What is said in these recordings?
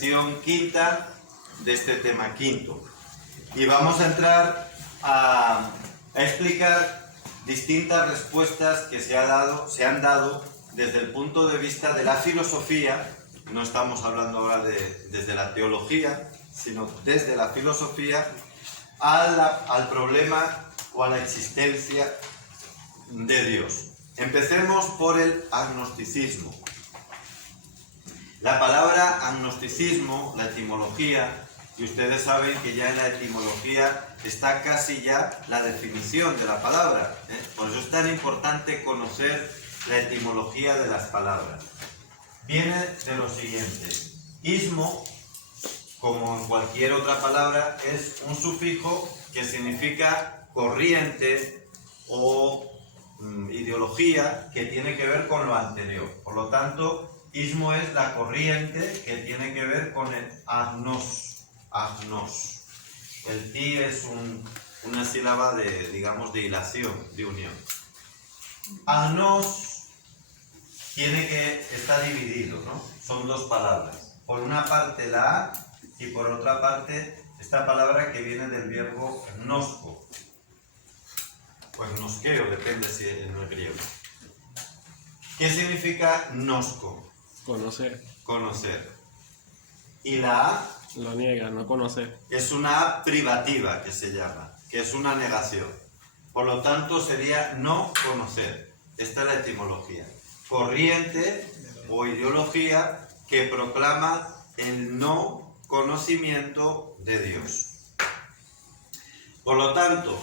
lección quinta de este tema quinto. Y vamos a entrar a explicar distintas respuestas que se han dado desde el punto de vista de la filosofía. No estamos hablando ahora desde la teología, sino desde la filosofía al problema o a la existencia de Dios. Empecemos por el agnosticismo. La palabra agnosticismo, la etimología, y ustedes saben que ya en la etimología está casi ya la definición de la palabra, Por eso es tan importante conocer la etimología de las palabras. Viene de lo siguiente: ismo, como en cualquier otra palabra, es un sufijo que significa corriente o ideología que tiene que ver con lo anterior. Por lo tanto, ismo es la corriente que tiene que ver con el agnos. El ti es una sílaba de hilación, de unión. Agnos está dividido, ¿no? Son dos palabras. Por una parte la A y por otra parte esta palabra que viene del verbo gnosko. Pues gnoskeo, depende si en el griego. ¿Qué significa gnosko? Conocer. Conocer. Y la A lo niega, no conocer. Es una A privativa que se llama, que es una negación. Por lo tanto sería no conocer. Esta es la etimología. Corriente o ideología que proclama el no conocimiento de Dios. Por lo tanto,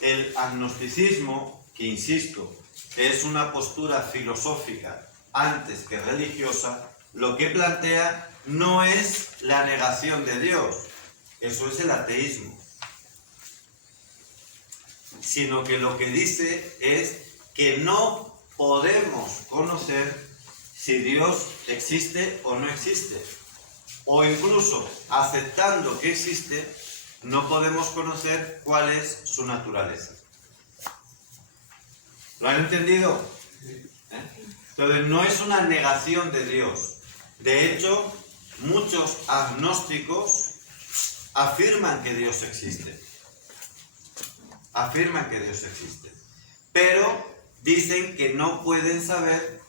el agnosticismo, que insisto, es una postura filosófica antes que religiosa, lo que plantea no es la negación de Dios, eso es el ateísmo, sino que lo que dice es que no podemos conocer si Dios existe o no existe, o incluso aceptando que existe, no podemos conocer cuál es su naturaleza. ¿Lo han entendido? Entonces no es una negación de Dios. De hecho, muchos agnósticos afirman que Dios existe. Afirman que Dios existe. Pero dicen que no pueden saber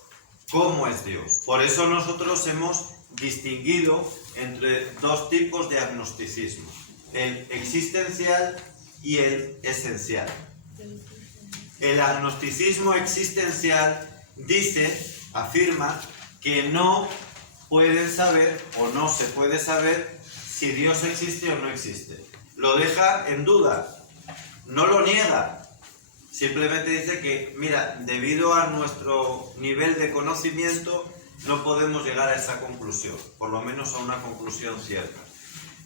cómo es Dios. Por eso nosotros hemos distinguido entre dos tipos de agnosticismo: el existencial y el esencial. El agnosticismo existencial afirma que no pueden saber o no se puede saber si Dios existe o no existe. Lo deja en duda, no lo niega. Simplemente dice que, mira, debido a nuestro nivel de conocimiento no podemos llegar a esa conclusión, por lo menos a una conclusión cierta.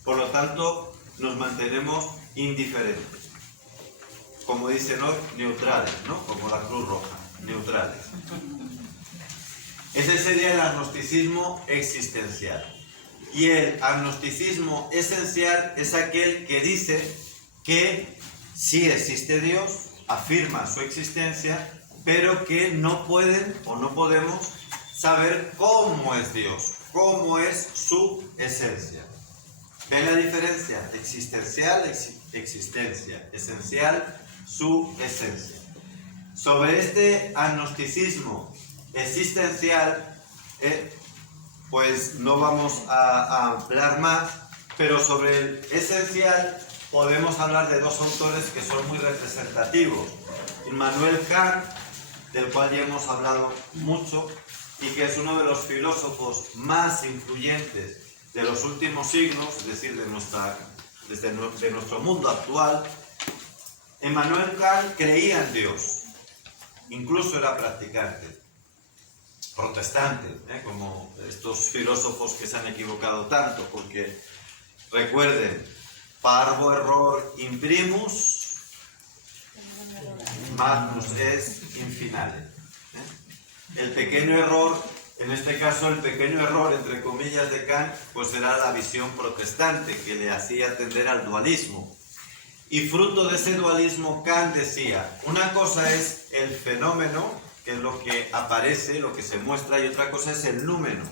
Por lo tanto, nos mantenemos indiferentes. Como dicen hoy, neutrales, ¿no? Como la Cruz Roja, neutrales. Ese sería el agnosticismo existencial. Y el agnosticismo esencial es aquel que dice que sí existe Dios, afirma su existencia, pero que no pueden o no podemos saber cómo es Dios, cómo es su esencia. ¿Ven la diferencia? Existencial, existencia. Esencial, su esencia. Sobre este agnosticismo existencial, pues no vamos a hablar más, pero sobre el esencial podemos hablar de dos autores que son muy representativos. Immanuel Kant, del cual ya hemos hablado mucho, y que es uno de los filósofos más influyentes de los últimos siglos, es decir, de nuestro mundo actual. Immanuel Kant creía en Dios, incluso era practicante, protestante, como estos filósofos que se han equivocado tanto, porque recuerden, parvo error imprimus, magnus est in finale. El pequeño error, en este caso el pequeño error entre comillas de Kant, pues era la visión protestante que le hacía tender al dualismo. Y fruto de ese dualismo, Kant decía, una cosa es el fenómeno, que es lo que aparece, lo que se muestra, y otra cosa es el númeno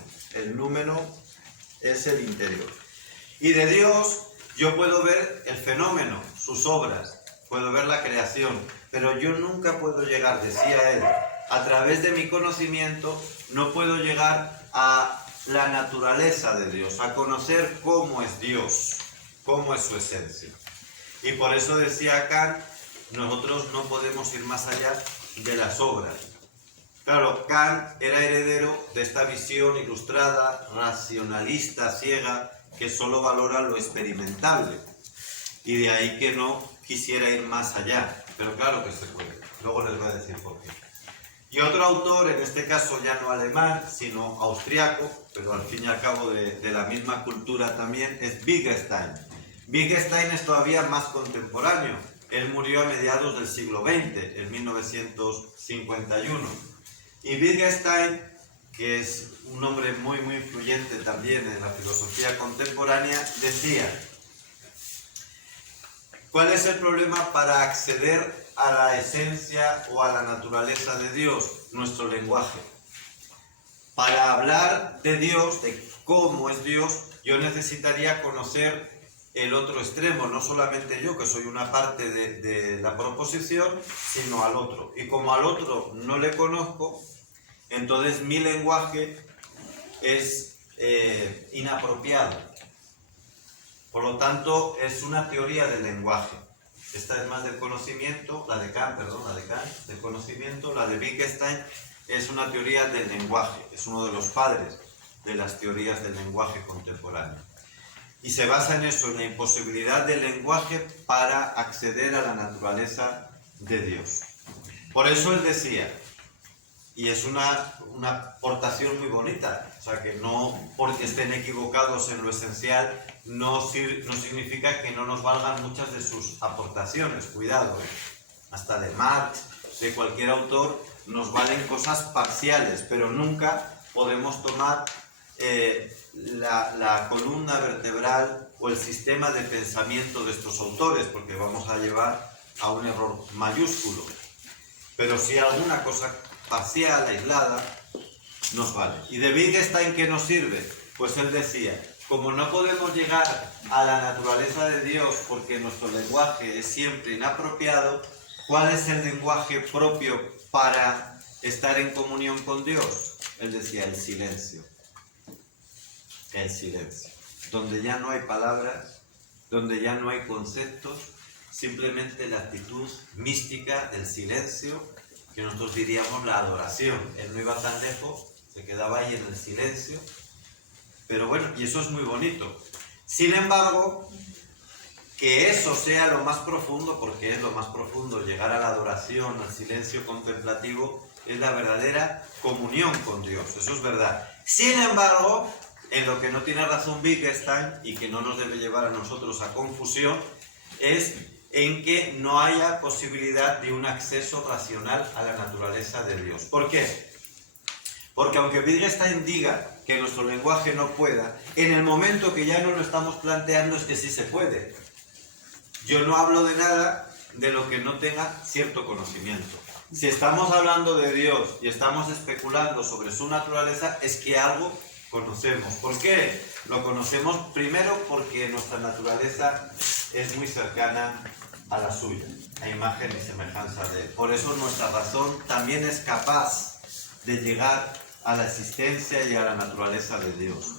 es el interior. Y de Dios yo puedo ver el fenómeno, sus obras, puedo ver la creación, pero yo nunca puedo llegar, decía él, a través de mi conocimiento, no puedo llegar a la naturaleza de Dios, a conocer cómo es Dios, cómo es su esencia. Y por eso decía Kant, nosotros no podemos ir más allá de las obras. Claro, Kant era heredero de esta visión ilustrada, racionalista, ciega, que solo valora lo experimentable. Y de ahí que no quisiera ir más allá. Pero claro que se puede. Luego les voy a decir por qué. Y otro autor, en este caso ya no alemán, sino austriaco, pero al fin y al cabo de la misma cultura también, es Wittgenstein. Wittgenstein es todavía más contemporáneo. Él murió a mediados del siglo XX, en 1951. Y Wittgenstein, que es un hombre muy influyente también en la filosofía contemporánea, decía: ¿cuál es el problema para acceder a la esencia o a la naturaleza de Dios? Nuestro lenguaje. Para hablar de Dios, de cómo es Dios, yo necesitaría conocer el otro extremo, no solamente yo, que soy una parte de la proposición, sino al otro. Y como al otro no le conozco, entonces mi lenguaje es inapropiado. Por lo tanto, es una teoría del lenguaje. Esta es más del conocimiento, la de Kant, del conocimiento. La de Wittgenstein es una teoría del lenguaje, es uno de los padres de las teorías del lenguaje contemporáneo. Y se basa en eso, en la imposibilidad del lenguaje para acceder a la naturaleza de Dios. Por eso él decía, y es una aportación muy bonita, o sea que no porque estén equivocados en lo esencial, no significa que no nos valgan muchas de sus aportaciones, cuidado, hasta de Marx, de cualquier autor, nos valen cosas parciales, pero nunca podemos tomar la columna vertebral o el sistema de pensamiento de estos autores, porque vamos a llevar a un error mayúsculo. Pero si alguna cosa parcial, aislada, nos vale. ¿Y de Wittgenstein qué nos sirve? Pues él decía, como no podemos llegar a la naturaleza de Dios porque nuestro lenguaje es siempre inapropiado, ¿cuál es el lenguaje propio para estar en comunión con Dios? Él decía, el silencio. El silencio. Donde ya no hay palabras, donde ya no hay conceptos, simplemente la actitud mística del silencio, que nosotros diríamos la adoración. Él no iba tan lejos, se quedaba ahí en el silencio. Pero bueno, y eso es muy bonito. Sin embargo, que eso sea lo más profundo, porque es lo más profundo, llegar a la adoración, al silencio contemplativo, es la verdadera comunión con Dios. Eso es verdad. Sin embargo, en lo que no tiene razón Wittgenstein y que no nos debe llevar a nosotros a confusión, es en que no haya posibilidad de un acceso racional a la naturaleza de Dios. ¿Por qué? Porque aunque Wittgenstein diga que nuestro lenguaje no pueda, en el momento que ya no lo estamos planteando es que sí se puede. Yo no hablo de nada de lo que no tenga cierto conocimiento. Si estamos hablando de Dios y estamos especulando sobre su naturaleza, es que algo conocemos. ¿Por qué? Lo conocemos primero porque nuestra naturaleza es muy cercana a la suya, a imagen y semejanza de Él. Por eso nuestra razón también es capaz de llegar a la existencia y a la naturaleza de Dios.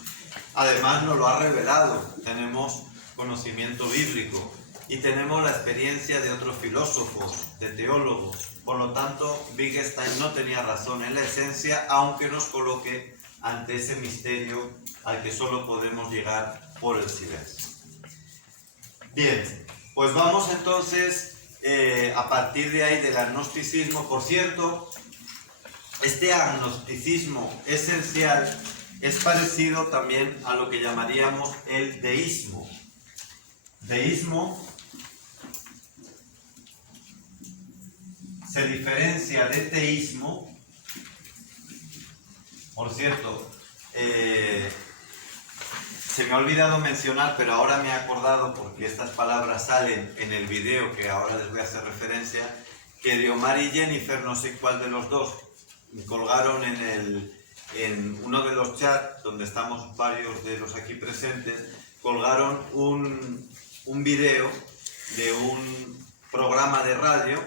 Además nos lo ha revelado, tenemos conocimiento bíblico y tenemos la experiencia de otros filósofos, de teólogos. Por lo tanto, Wittgenstein no tenía razón en la esencia, aunque nos coloque ante ese misterio al que solo podemos llegar por el silencio. Bien, pues vamos entonces a partir de ahí del agnosticismo. Por cierto, este agnosticismo esencial es parecido también a lo que llamaríamos el deísmo. Deísmo se diferencia de teísmo. Por cierto, se me ha olvidado mencionar, pero ahora me he acordado porque estas palabras salen en el video que ahora les voy a hacer referencia, que de Omar y Jennifer, no sé cuál de los dos, colgaron en en uno de los chats, donde estamos varios de los aquí presentes, colgaron un video de un programa de radio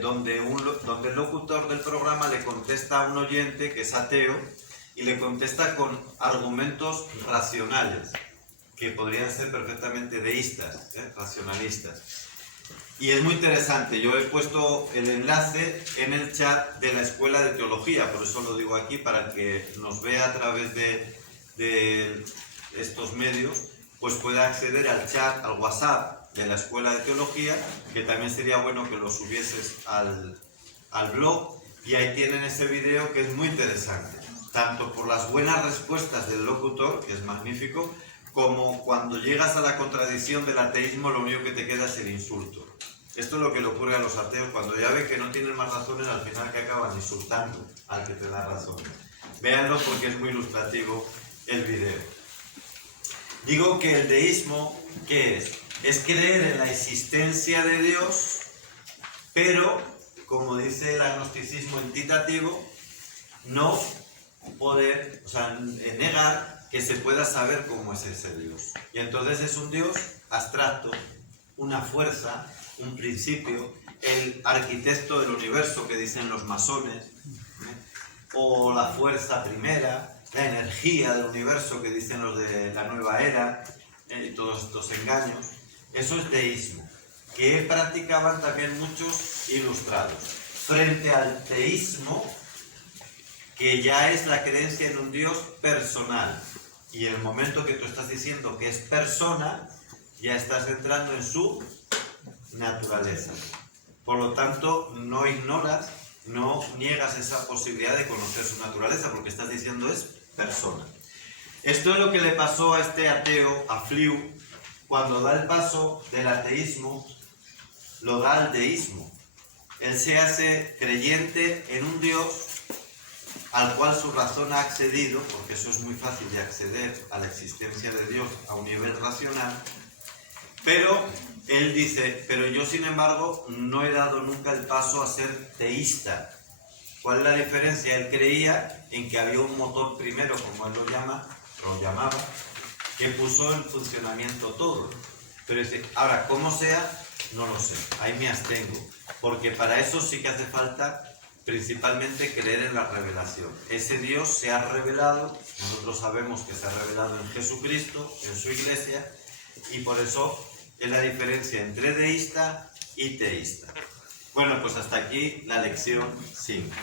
donde el locutor del programa le contesta a un oyente que es ateo y le contesta con argumentos racionales, que podrían ser perfectamente deístas, racionalistas. Y es muy interesante, yo he puesto el enlace en el chat de la Escuela de Teología, por eso lo digo aquí, para que nos vea a través de estos medios, pues pueda acceder al chat, al WhatsApp de la Escuela de Teología, que también sería bueno que lo subieses al blog, y ahí tienen ese video que es muy interesante, tanto por las buenas respuestas del locutor, que es magnífico, como cuando llegas a la contradicción del ateísmo, lo único que te queda es el insulto. Esto es lo que le ocurre a los ateos, cuando ya ven que no tienen más razones, al final que acaban insultando al que te da razones. Véanlo porque es muy ilustrativo el video. Digo que el deísmo, ¿qué es? Es creer en la existencia de Dios, pero, como dice el agnosticismo entitativo, no poder, o sea, negar que se pueda saber cómo es ese Dios. Y entonces es un Dios abstracto, una fuerza, un principio, el arquitecto del universo que dicen los masones, o la fuerza primera, la energía del universo que dicen los de la nueva era, y todos estos engaños. Eso es deísmo, que practicaban también muchos ilustrados. Frente al teísmo, que ya es la creencia en un Dios personal. Y en el momento que tú estás diciendo que es persona, ya estás entrando en su naturaleza. Por lo tanto, no ignoras, no niegas esa posibilidad de conocer su naturaleza, porque estás diciendo es persona. Esto es lo que le pasó a este ateo, a Fliu, cuando da el paso del ateísmo, lo da al deísmo. Él se hace creyente en un Dios al cual su razón ha accedido, porque eso es muy fácil de acceder a la existencia de Dios a un nivel racional, pero él dice, pero yo sin embargo no he dado nunca el paso a ser teísta. ¿Cuál es la diferencia? Él creía en que había un motor primero, como él lo llamaba, que puso en funcionamiento todo. Pero dice, ahora, ¿cómo sea? No lo sé, ahí me abstengo, porque para eso sí que hace falta principalmente creer en la revelación. Ese Dios se ha revelado, nosotros sabemos que se ha revelado en Jesucristo, en su iglesia, y por eso es la diferencia entre deísta y teísta. Bueno, pues hasta aquí la lección 5.